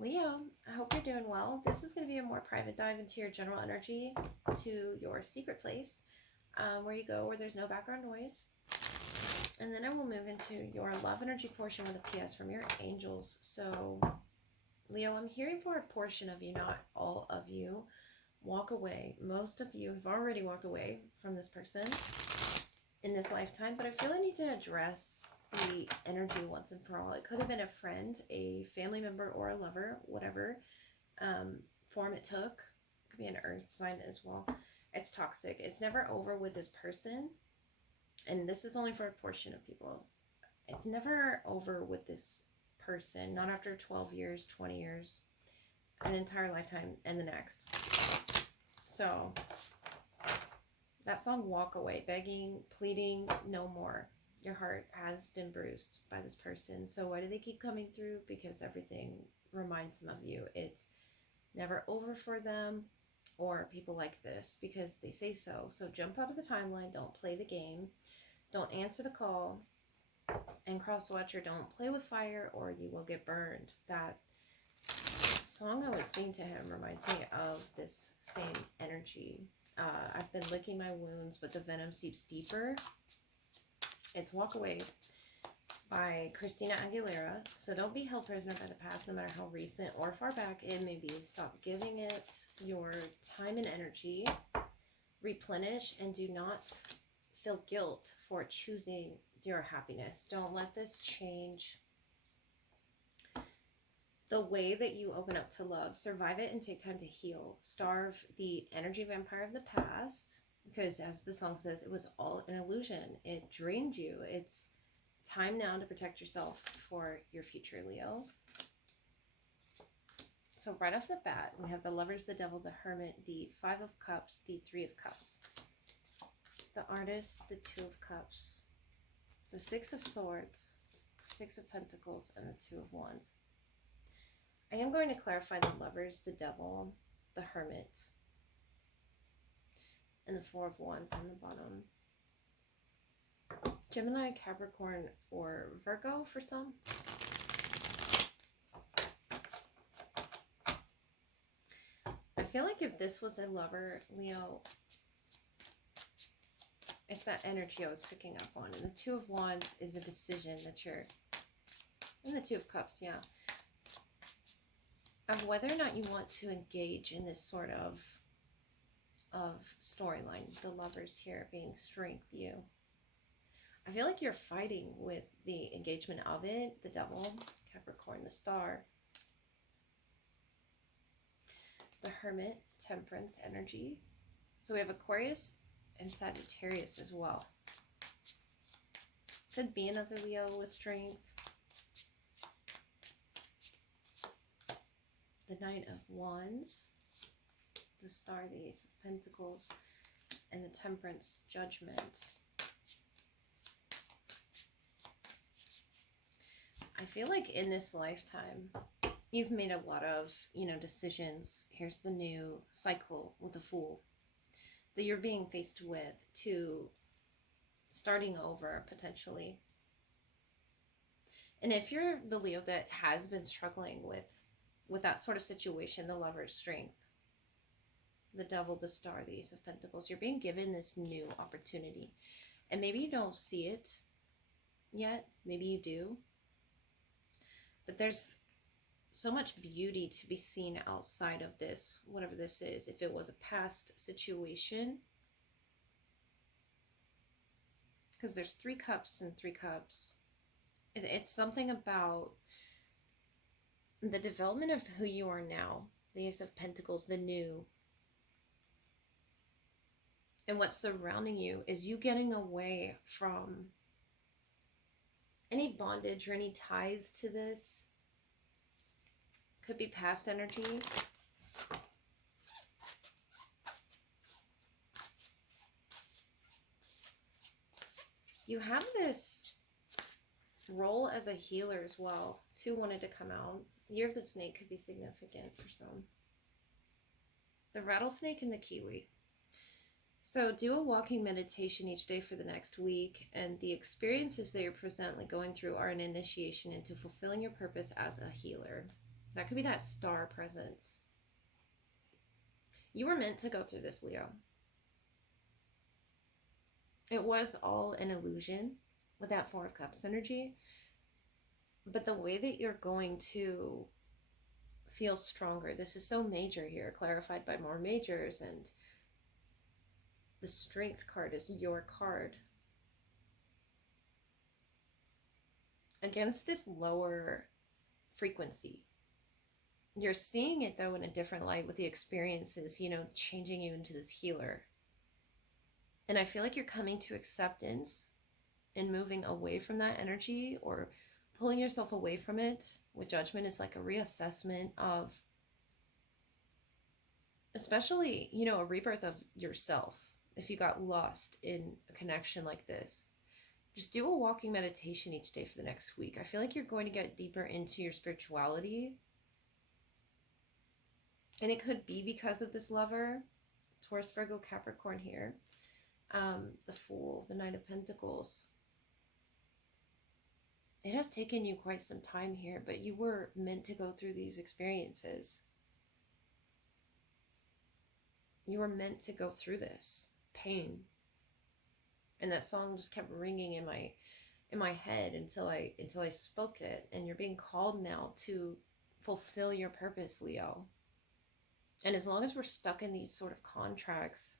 Leo, I hope you're doing well. This is going to be a more private dive into your general energy, to your secret place, where you go where there's no background noise. And then I will move into your love energy portion with a PS from your angels. So, Leo, I'm hearing for a portion of you, not all of you. Walk away. Most of you have already walked away from this person in this lifetime, but I feel I need to address the energy once and for all. It could have been a friend, a family member, or a lover, whatever form it took. It could be an earth sign as well. It's toxic. It's never over with this person, and this is only for a portion of people. It's never over with this person, not after 12 years, 20 years, an entire lifetime, and the next. So that song, Walk Away, begging, pleading, no more. Your heart has been bruised by this person. So why do they keep coming through? Because everything reminds them of you. It's never over for them or people like this because they say so. So jump out of the timeline. Don't play the game. Don't answer the call. And Crosswatcher, don't play with fire or you will get burned. That song I would sing to him reminds me of this same energy. I've been licking my wounds, but the venom seeps deeper. It's Walk Away by Christina Aguilera. So don't be held prisoner by the past, no matter how recent or far back it may be. Stop giving it your time and energy. Replenish and do not feel guilt for choosing your happiness. Don't let this change the way that you open up to love. Survive it and take time to heal. Starve the energy vampire of the past. Because as the song says, it was all an illusion. It drained you. It's time now to protect yourself for your future, Leo. So right off the bat, we have the Lovers, the Devil, the Hermit, the Five of Cups, the Three of Cups, the Artist, the Two of Cups, the Six of Swords, Six of Pentacles, and the Two of Wands. I am going to clarify the Lovers, the Devil, the Hermit, and the Four of Wands on the bottom. Gemini, Capricorn, or Virgo for some. I feel like if this was a lover, Leo, it's that energy I was picking up on. And the Two of Wands is a decision that you're... And the Two of Cups, yeah. Of whether or not you want to engage in this sort of storyline. The Lovers here being strength, you. I feel like you're fighting with the engagement of it. The Devil, Capricorn, the Star. The Hermit, Temperance energy. So we have Aquarius and Sagittarius as well. Could be another Leo with strength. The Knight of Wands. The Star, the Ace of Pentacles, and the Temperance, Judgment. I feel like in this lifetime, you've made a lot of, decisions. Here's the new cycle with the Fool that you're being faced with, to starting over potentially. And if you're the Leo that has been struggling with that sort of situation, the Lover's strength, the Devil, the Star, the Ace of Pentacles, you're being given this new opportunity. And maybe you don't see it yet. Maybe you do. But there's so much beauty to be seen outside of this, whatever this is. If it was a past situation. Because there's Three Cups and Three Cups. It's something about the development of who you are now. The Ace of Pentacles, the new. And what's surrounding you is you getting away from any bondage or any ties to this. Could be past energy. You have this role as a healer as well. Two wanted to come out. Year of the Snake could be significant for some. The Rattlesnake and the Kiwi. So do a walking meditation each day for the next week, and the experiences that you're presently going through are an initiation into fulfilling your purpose as a healer. That could be that star presence. You were meant to go through this, Leo. It was all an illusion with that Four of Cups energy. But the way that you're going to feel stronger, this is so major here, clarified by more majors, and the Strength card is your card. Against this lower frequency, you're seeing it though in a different light with the experiences, you know, changing you into this healer. And I feel like you're coming to acceptance and moving away from that energy, or pulling yourself away from it. With Judgment is like a reassessment of, especially, you know, a rebirth of yourself. If you got lost in a connection like this, just do a walking meditation each day for the next week. I feel like you're going to get deeper into your spirituality. And it could be because of this Lover, Taurus, Virgo, Capricorn here. The Fool, the Knight of Pentacles. It has taken you quite some time here, but you were meant to go through these experiences. You were meant to go through this pain. And that song just kept ringing in my head until I spoke it. And you're being called now to fulfill your purpose, Leo. And as long as we're stuck in these sort of contracts,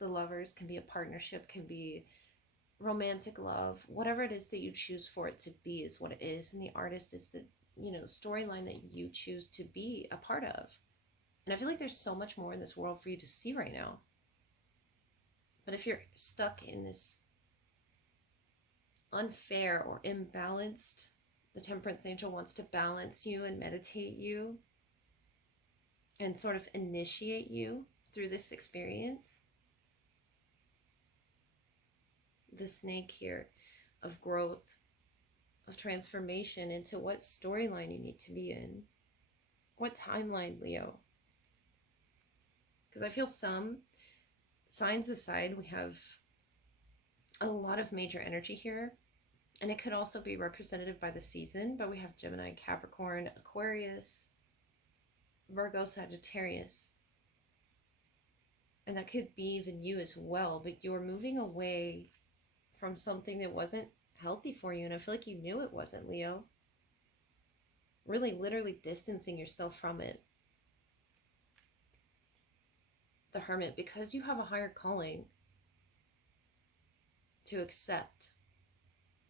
the Lovers can be a partnership, can be romantic love, whatever it is that you choose for it to be is what it is. And the Artist is the, you know, storyline that you choose to be a part of. And I feel like there's so much more in this world for you to see right now. But if you're stuck in this unfair or imbalanced, the Temperance Angel wants to balance you and meditate you and sort of initiate you through this experience. The Snake here of growth, of transformation into what storyline you need to be in. What timeline, Leo? Because I feel some signs aside, we have a lot of major energy here. And it could also be representative by the season, but we have Gemini, Capricorn, Aquarius, Virgo, Sagittarius. And that could be even you as well, but you're moving away from something that wasn't healthy for you. And I feel like you knew it wasn't, Leo. Really, literally distancing yourself from it. The Hermit, because you have a higher calling to accept,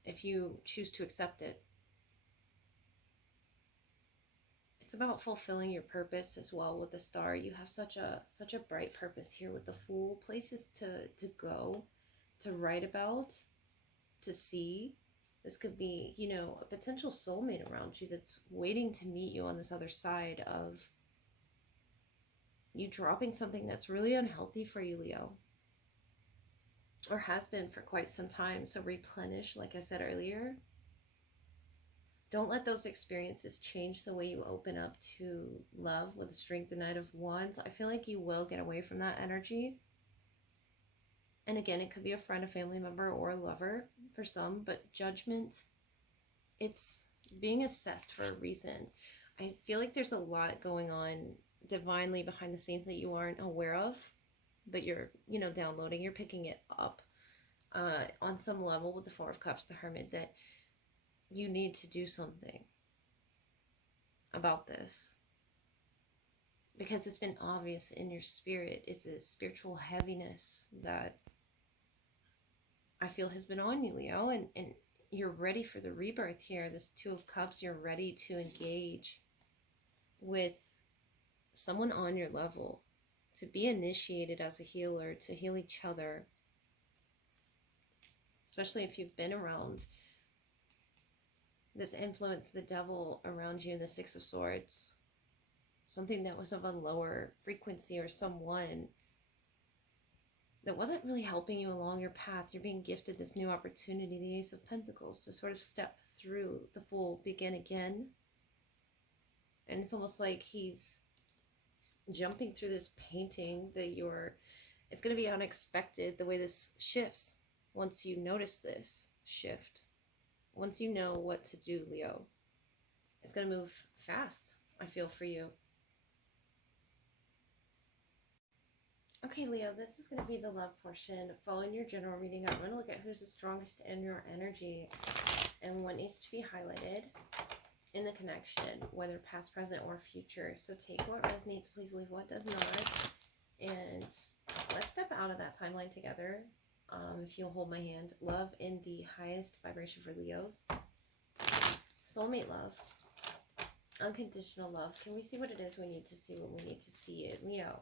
if you choose to accept it. It's about fulfilling your purpose as well with the Star. You have such a bright purpose here with the Fool. Places to go, to write about, to see. This could be, you know, a potential soulmate around you that's waiting to meet you on this other side of you dropping something that's really unhealthy for you, Leo. Or has been for quite some time. So replenish, like I said earlier. Don't let those experiences change the way you open up to love with the Strength, the Knight of Wands. I feel like you will get away from that energy. And again, it could be a friend, a family member, or a lover for some. But Judgment, it's being assessed for a reason. I feel like there's a lot going on divinely behind the scenes that you aren't aware of. But you're, you know, downloading, you're picking it up on some level with the Four of Cups, the Hermit, that you need to do something about this. Because it's been obvious in your spirit. It's a spiritual heaviness that I feel has been on you, Leo. And you're ready for the rebirth here. This Two of Cups, you're ready to engage with someone on your level. To be initiated as a healer, to heal each other. Especially if you've been around this influence, the devil around you, the Six of Swords. Something that was of a lower frequency, or someone that wasn't really helping you along your path. You're being gifted this new opportunity, the Ace of Pentacles, to sort of step through the Fool, begin again. And it's almost like he's jumping through this painting that it's going to be unexpected the way this shifts once you notice this shift. Once you know what to do, Leo. It's going to move fast, I feel, for you. Okay, Leo, this is going to be the love portion. Following your general reading, I'm going to look at who's the strongest in your energy and what needs to be highlighted in the connection, whether past, present, or future. So take what resonates, please leave what does not. And let's step out of that timeline together. If you'll hold my hand. Love in the highest vibration for Leos. Soulmate love. Unconditional love. Can we see what it is we need to see when we need to see it? Leo,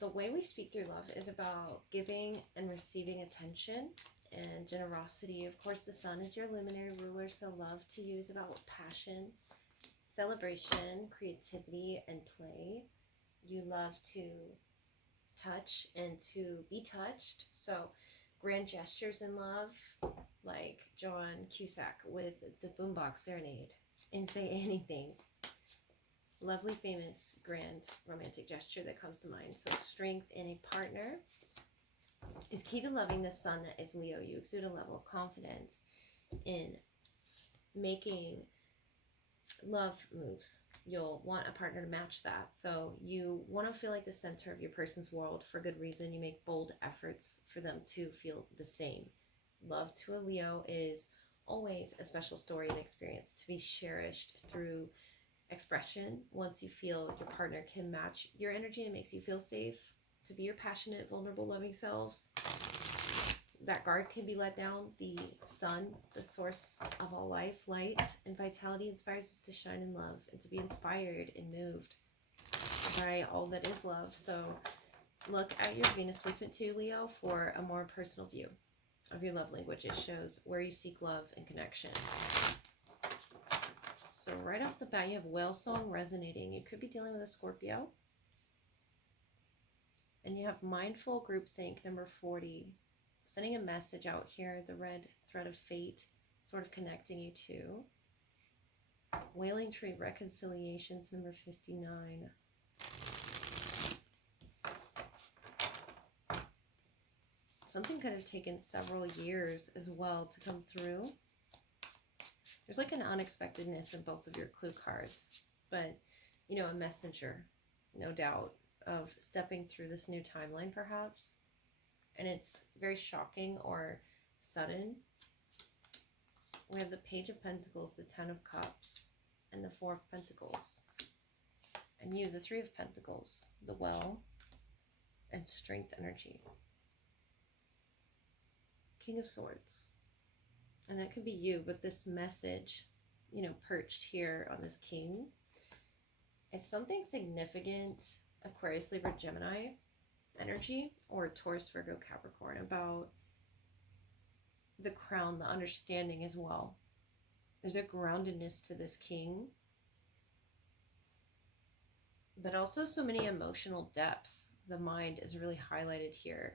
the way we speak through love is about giving and receiving attention and generosity. Of course, the sun is your luminary ruler, so love to you is about passion, celebration, creativity, and play. You love to touch and to be touched. So grand gestures in love, like John Cusack with the Boombox Serenade and Say Anything. Lovely, famous, grand romantic gesture that comes to mind. So strength in a partner is key to loving the sun that is Leo. You exude a level of confidence in making love moves. You'll want a partner to match that. So you want to feel like the center of your person's world for good reason. You make bold efforts for them to feel the same. Love to a Leo is always a special story and experience to be cherished through expression. Once you feel your partner can match your energy and makes you feel safe to be your passionate, vulnerable, loving selves, that guard can be let down. The sun, the source of all life, light, and vitality inspires us to shine in love and to be inspired and moved by all that is love. So look at your Venus placement too, Leo, for a more personal view of your love language. It shows where you seek love and connection. So right off the bat, you have whale song resonating. You could be dealing with a Scorpio. And you have mindful groupthink, number 40. Sending a message out here, the red thread of fate, sort of connecting you to. Wailing tree reconciliations, number 59. Something could have taken several years as well to come through. There's like an unexpectedness in both of your clue cards, but, you know, a messenger, no doubt, of stepping through this new timeline perhaps. And it's very shocking or sudden. We have the Page of Pentacles, the Ten of Cups, and the Four of Pentacles. And you, the Three of Pentacles, the Well, and Strength energy. King of Swords. And that could be you, but this message, you know, perched here on this king, it's something significant, Aquarius, Libra, Gemini energy, or Taurus, Virgo, Capricorn, about the crown, the understanding as well. There's a groundedness to this king, but also so many emotional depths. The mind is really highlighted here.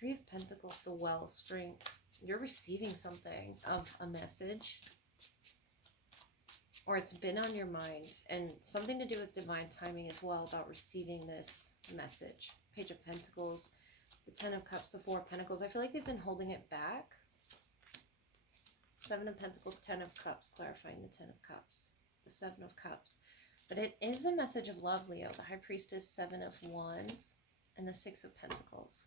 Three of Pentacles, the Well, strength. You're receiving something of a message, or it's been on your mind, and something to do with divine timing as well, about receiving this message. Page of Pentacles, the Ten of Cups, the Four of Pentacles. I feel like they've been holding it back. Seven of Pentacles, Ten of Cups, clarifying the Ten of Cups, the Seven of Cups. But it is a message of love, Leo. The High Priestess, Seven of Wands, and the Six of Pentacles.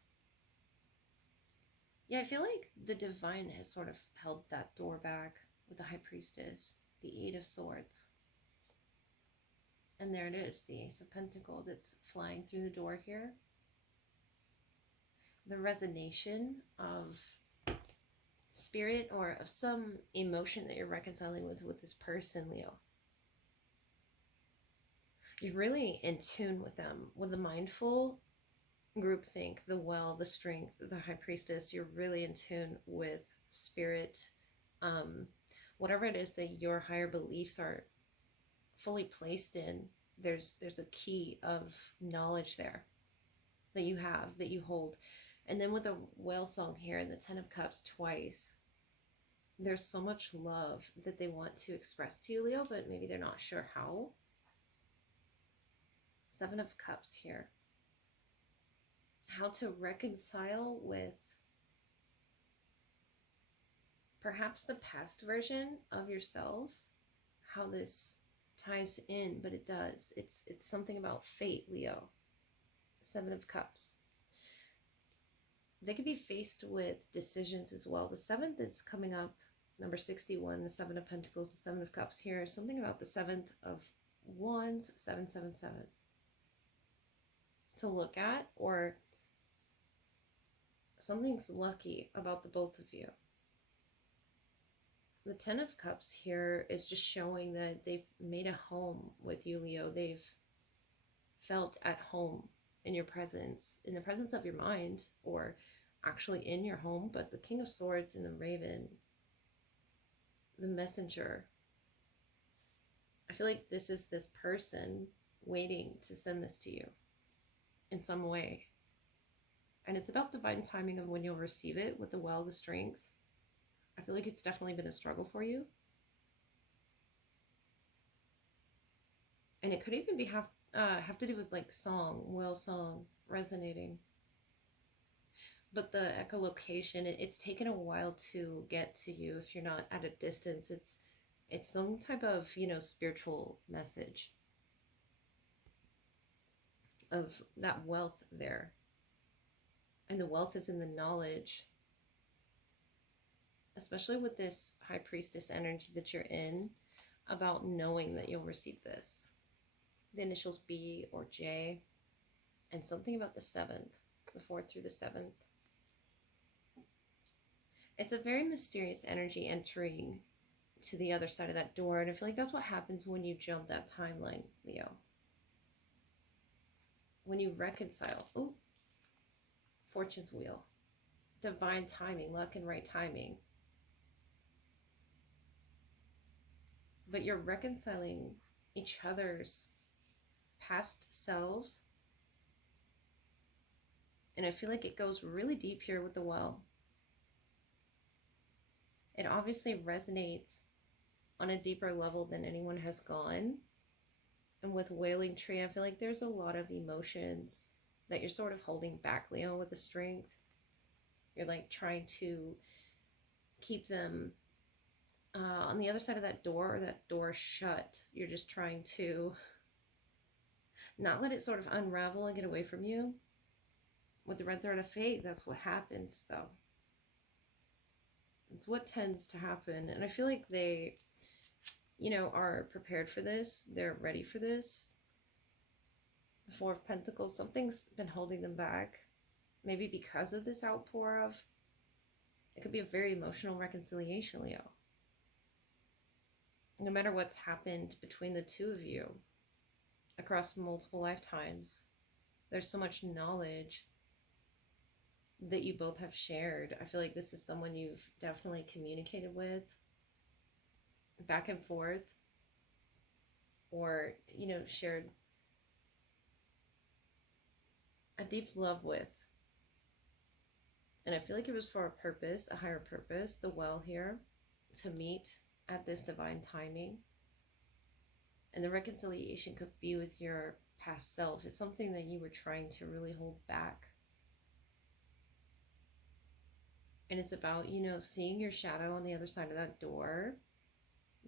Yeah, I feel like the divine has sort of held that door back with the High Priestess, the Eight of Swords. And there it is, the Ace of Pentacles that's flying through the door here. The resonation of spirit or of some emotion that you're reconciling with this person, Leo. You're really in tune with them. With the mindful groupthink, the Well, the Strength, the High Priestess, you're really in tune with spirit. Whatever it is that your higher beliefs are fully placed in, there's a key of knowledge there that you have, that you hold. And then with the Whale song here and the Ten of Cups twice, there's so much love that they want to express to you, Leo, but maybe they're not sure how. Seven of Cups here. How to reconcile with perhaps the past version of yourselves, how this ties in, but it does. It's something about fate, Leo. Seven of Cups. They could be faced with decisions as well. The seventh is coming up, number 61, the Seven of Pentacles, the Seven of Cups here. Something about the seventh of Wands, 777. To look at, or something's lucky about the both of you. The Ten of Cups here is just showing that they've made a home with you, Leo. They've felt at home in your presence, in the presence of your mind, or actually in your home. But the King of Swords and the Raven, the Messenger, I feel like this is this person waiting to send this to you in some way. And it's about divine timing of when you'll receive it with the Well, the Strength. I feel like it's definitely been a struggle for you. And it could even be have to do with like song, Will song, resonating. But the echolocation, it's taken a while to get to you if you're not at a distance. It's some type of, spiritual message of that wealth there. And the wealth is in the knowledge, especially with this High Priestess energy that you're in, about knowing that you'll receive this. The initials B or J, and something about the 7th, the 4th through the 7th. It's a very mysterious energy entering to the other side of that door, and I feel like that's what happens when you jump that timeline, Leo. When you reconcile, Fortune's Wheel, divine timing, luck and right timing. But you're reconciling each other's past selves. And I feel like it goes really deep here with the Well. It obviously resonates on a deeper level than anyone has gone. And with Wailing Tree, I feel like there's a lot of emotions that you're sort of holding back, Leo, with the Strength. You're like trying to keep them on the other side of that door, or that door shut. You're just trying to not let it sort of unravel and get away from you. With the Red Thread of Fate, that's what happens, though. It's what tends to happen. And I feel like they, are prepared for this. They're ready for this. The Four of Pentacles, something's been holding them back. Maybe because of this outpour of, it could be a very emotional reconciliation, Leo. No matter what's happened between the two of you across multiple lifetimes, there's so much knowledge that you both have shared. I feel like this is someone you've definitely communicated with back and forth, or, shared a deep love with. And I feel like it was for a purpose, a higher purpose, the Well here, to meet at this divine timing. And the reconciliation could be with your past self. It's something that you were trying to really hold back. And it's about, seeing your shadow on the other side of that door,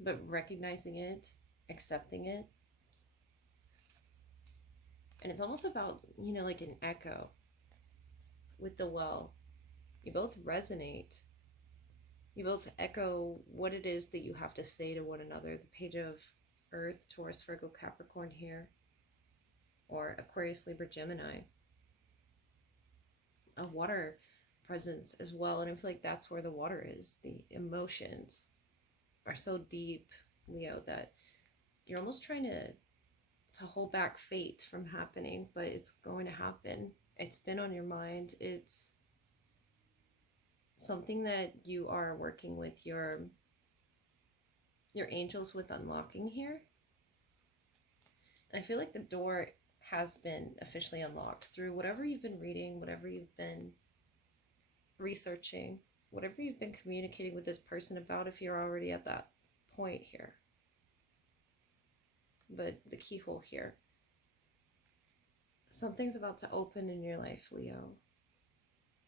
but recognizing it, accepting it. And it's almost about, like an echo with the Well. You both resonate. You both echo what it is that you have to say to one another. The Page of Earth, Taurus, Virgo, Capricorn here. Or Aquarius, Libra, Gemini. A water presence as well. And I feel like that's where the water is. The emotions are so deep, Leo, that you're almost trying to hold back fate from happening, but it's going to happen. It's been on your mind. It's something that you are working with your angels with unlocking here. And I feel like the door has been officially unlocked through whatever you've been reading, whatever you've been researching, whatever you've been communicating with this person about, if you're already at that point here. But the keyhole here, something's about to open in your life, Leo.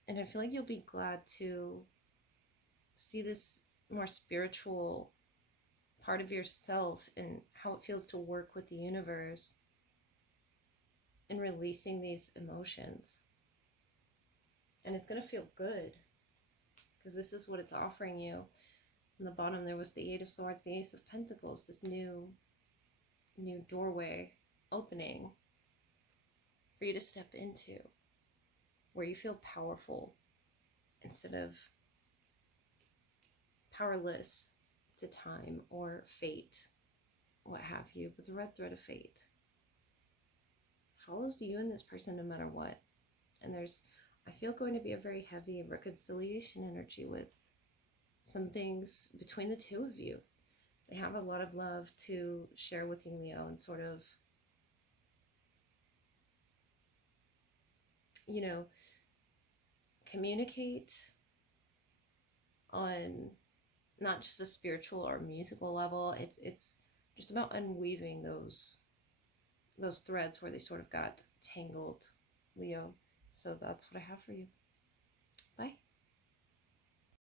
And I feel like you'll be glad to see this more spiritual part of yourself and how it feels to work with the universe in releasing these emotions. And it's going to feel good because this is what it's offering you. On the bottom there was the Eight of Swords, the Ace of Pentacles, this new doorway opening for you to step into, where you feel powerful instead of powerless to time or fate, what have you. But the red thread of fate follows you and this person no matter what. And there's, I feel, going to be a very heavy reconciliation energy with some things between the two of you. They have a lot of love to share with you, Leo, and sort of, you know, communicate on not just a spiritual or musical level. It's just about unweaving those threads where they sort of got tangled, Leo. So that's what I have for you. Bye.